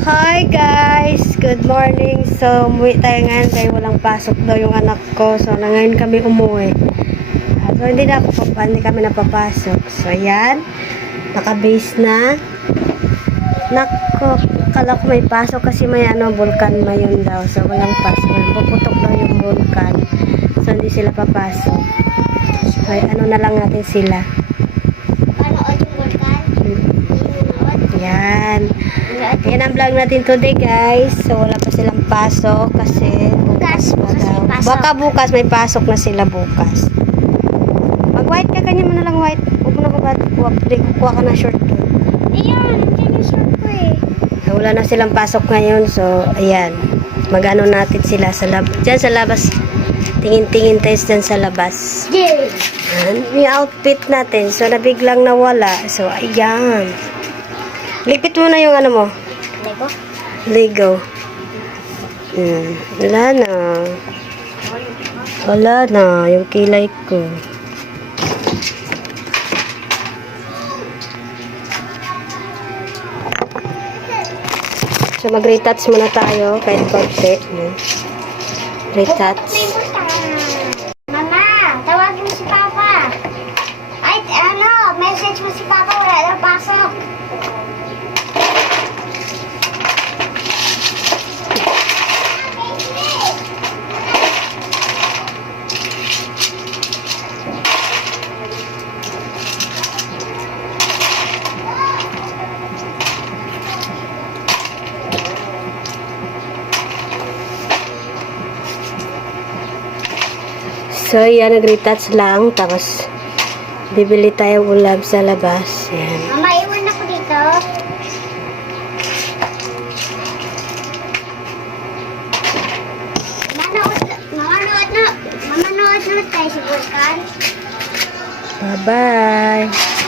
Hi guys! Good morning! So, umuwi tayo ngayon kaya walang pasok daw yung anak ko. So, na ngayon kami umuwi. So, hindi kami napapasok. So, ayan. Naka-base na. Nako, akala ko may pasok kasi may vulkan mayon daw. So, walang pasok. Puputok daw yung vulkan. So, hindi sila papasok. So, na lang natin sila. Panood yung vulkan? Yan. Yan ang vlog natin today guys. So wala pa silang pasok kasi bukas pa daw. Baka bukas may pasok na sila bukas. Mag white ka, kanya mo na lang white. Huwag mo na kukuha ka na short doon. Ayun, nandiyan yung short ko eh. So, wala na silang pasok ngayon. So ayan. Mag-ano natin sila sa labas. Diyan sa labas. Tingin-tingin tayo dyan sa labas. Yay! Yan. Yung outfit natin. So nabiglang nawala. So ayan. Lipit mo na yung mo. Lego? Lego. Wala na. Wala na. Yung kilay ko. So, mag-retouch muna tayo. Kahit konti. Retouch. Mama, tawagin mo si Papa. Ay, message mo si Papa. Wala na pasok. So, yan. Nag-retouch lang. Tapos, bibili tayo ulam sa labas. Yan. Mama, iwan ako dito. Mamanood na tayo sa vulkan. Bye-bye.